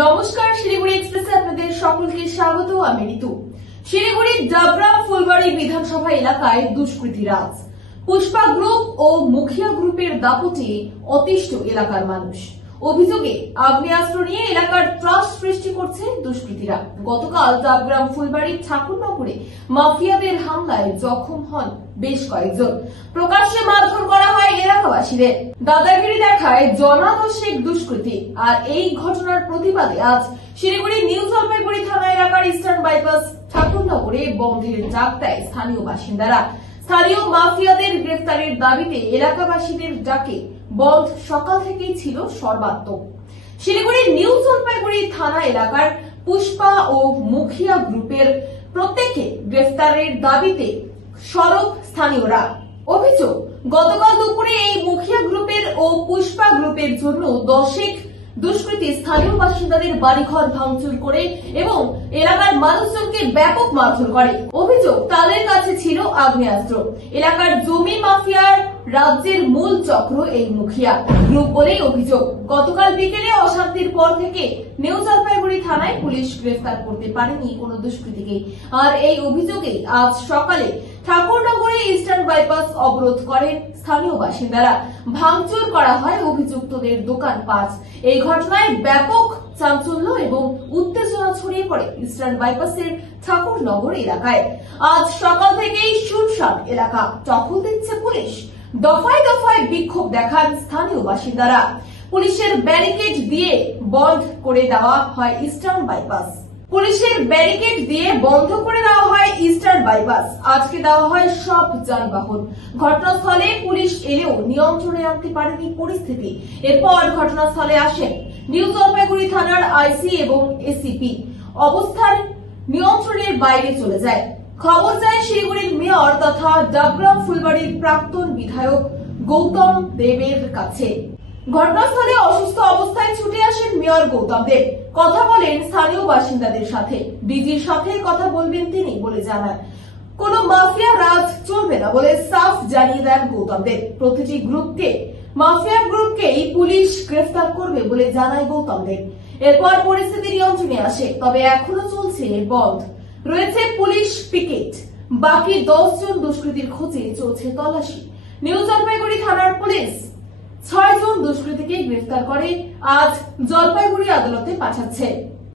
নমস্কার, শিলিগুড়ি এক্সপ্রেসে আপনাদের সকলকে স্বাগত। আমি ঋতু। শিলিগুড়ির ডাবগ্রাম ফুলবাড়ি বিধানসভা এলাকায় দুষ্কৃতী রাজ। পুষ্পা গ্রুপ ও মুখিয়া গ্রুপের দাপটে অতিষ্ঠ এলাকার মানুষ। অভিযোগে আগ্নেয়াস্ত্র নিয়ে এলাকার ত্রাস সৃষ্টি করছে দুষ্কৃতীরা। গতকাল ডাবগ্রাম ফুলবাড়ির ঠাকুরনগরে মাফিয়াদের হামলায় জখম হন বেশ কয়েকজন। প্রকাশ্যে মারধর করা হয় এলাকাবাসীদের। দাদাগিরি দেখায় জনাদশেক দুষ্কৃতী। আর এই ঘটনার প্রতিবাদে আজ শিলিগুড়ি নিউ জলপাইগুড়ি থানা এলাকার ইস্টার্ন বাইপাস ঠাকুরনগরে বন্ধের ডাক দেয় স্থানীয় বাসিন্দারা। স্থানীয় মাফিয়াদের গ্রেফতারের দাবিতে এলাকাবাসীদের ডাকে বন্ধ সকাল থেকেই ছিল সর্বাত্মক। শিলিগুড়ির নিউ জলপাইগুড়ি থানা এলাকার পুষ্পা ও মুখিয়া গ্রুপের প্রত্যেককে গ্রেফতারের দাবিতে সরব স্থানীয়রা। অভিযোগ, গতকাল দুপুরে এই মুখিয়া গ্রুপের ও পুষ্পা গ্রুপের জন্য 10 দুষ্কৃতী স্থানীয় বাসিন্দাদের বাড়িঘর ভাঙচুর করে এবং এলাকার মানুষজনকে ব্যাপক মারধর করে। অভিযোগ, তাদের কাছে ছিল আগ্নেয়াস্ত্র। এলাকার জমি মাফিয়ার রাজ্যের মূল চক্র এই মুখিয়া গ্রুপ বলেই অভিযোগ। গতকাল বিকেলে অশান্তির পর থেকে নিউ জলপাইগুড়ি থানায় পুলিশ গ্রেফতার করতে পারেনি কোনো দুষ্কৃতীকে। আর এই অভিযোগে আজ সকালে ঠাকুরনগরে ইস্টার্ন বাইপাস অবরোধ করেন স্থানীয় বাসিন্দারা। ভাঙচুর করা হয় অভিযুক্তদের দোকানপাট। এই ঘটনায় ব্যাপক চাঞ্চল্য এবং উত্তেজনা ছড়িয়ে পড়ে ইস্টার্ন বাইপাসের ঠাকুরনগর এলাকায়। আজ সকাল থেকেই শুনশান এলাকা, টহল দিচ্ছে পুলিশ। দফায় দফায় বিক্ষোভ দেখান স্থানীয় বাসিন্দারা। পুলিশের ব্যারিকেড দিয়ে বন্ধ করে দেওয়া হয় ইস্টার্ন বাইপাস। আজকে দেওয়া হয় সব যানবাহন। ঘটনাস্থলে পুলিশ এলেও নিয়ন্ত্রণে আনতে পারেনি পরিস্থিতি। এরপর ঘটনাস্থলে আসেন নিউ জলপাইগুড়ি থানার আইসি এবং এসিপি। অবস্থার নিয়ন্ত্রণের বাইরে চলে যায়। খবর যায় শিলিগুড়ির মেয়র তথা ডাবগ্রাম ফুলবাড়ির প্রাক্তন বিধায়ক গৌতম দেবের কাছে। ঘটনাস্থলে অসুস্থ অবস্থায় ছুটে আসেন মেয়র গৌতম দেব। কথা বলেন স্থানীয় বাসিন্দাদের সাথে। ডিজির সাথে কথা বলবেন তিনি বলে জানান। কোন মাফিয়া রাজ চলবে না বলে সাফ জানিয়ে দেন গৌতম দেব। প্রতিটি মাফিয়া গ্রুপকেই পুলিশ গ্রেফতার করবে বলে জানায় গৌতম দেব। এরপর পরিস্থিতি নিয়ন্ত্রণে আসে, তবে এখনো চলছে বন্ধ। রয়েছে পুলিশ পিকেট। বাকি 10 জন দুষ্কৃতীর খোঁজে চলছে তল্লাশি। নিউ জলপাইগুড়ি থানার পুলিশ 6 জন দুষ্কৃতীকে গ্রেফতার করে আজ জলপাইগুড়ি আদালতে পাঠাচ্ছে।